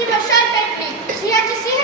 She was sharp at me. She had to see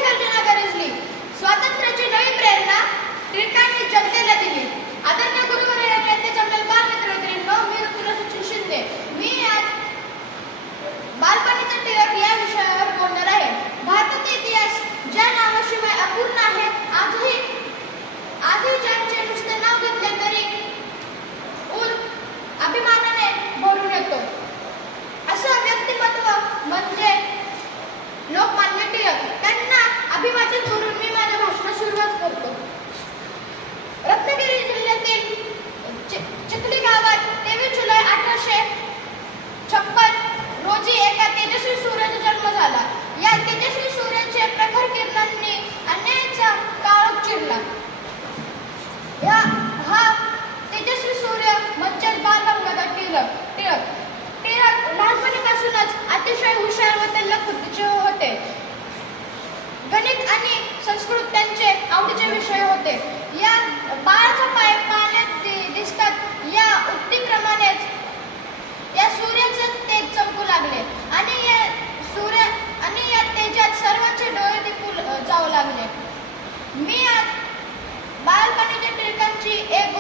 Tilak. Tilak लहानपणीपासूनच अतिशय हुशार व त्यांना बुद्धीचे होते. गणित आणि संस्कृत त्यांचे आवडीचे विषय होते. या बाळाचा पाय पाण्यात दिसतात. या उक्तीप्रमाणेच या सूर्याचे तेज चमकू लागले आणि या सूर्य आणि या तेजात सर्वांचे डोळे दिपू जाऊ लागले. मी आज बालपणी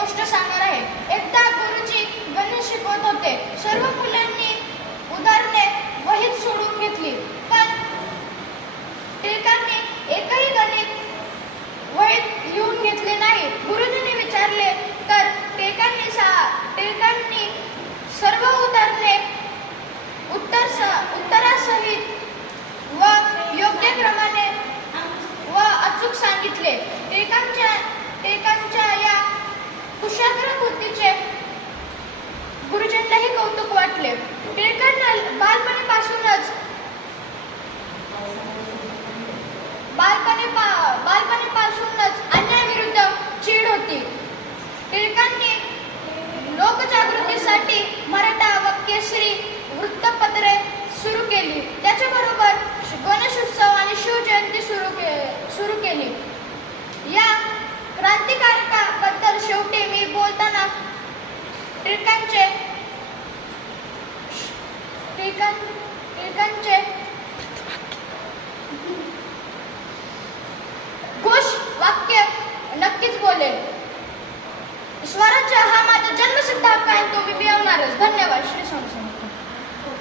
गोष्ट सांगणार आहे. एकदा गुरुजी गणित शिकवत होते. सर्व मुलांनी उदाहरणे वहीत सोडून घेतली. पण टिळकांनी एकही गणित वहीत लिहून घेतले नाही. गुरुजींनी विचारले तर टिळकांनी सा टिळकांनी सर्व उदाहरणे उत्तर स- उत्तरासहित व योग्य क्रमाने व अचूक सांगितले. टिळकांच्या टिळकांच्या या वाटले टिळकांना बालपणीपासूनच. बालपणी बालपणीपासूनच अन्यायाविरुद्ध चीड होती. टिळकांनी लोकजागृतीसाठी मराठा व केसरी वृत्तपत्रे सुरू केली. त्याच्याबरोबर गणेशोत्सव आणि शिवजयंती सुरू के सुरू केली. या क्रांतिकारकाबद्दल शेवटी मी बोलताना टिळकांचे टिळकां टिळकांचे घोष वाक्य नक्कीच बोलेल. स्वराज्य हा माझा जन्मसिद्ध हक्क आहे तो मी मिळवणारच. धन्यवाद श्री स्वामी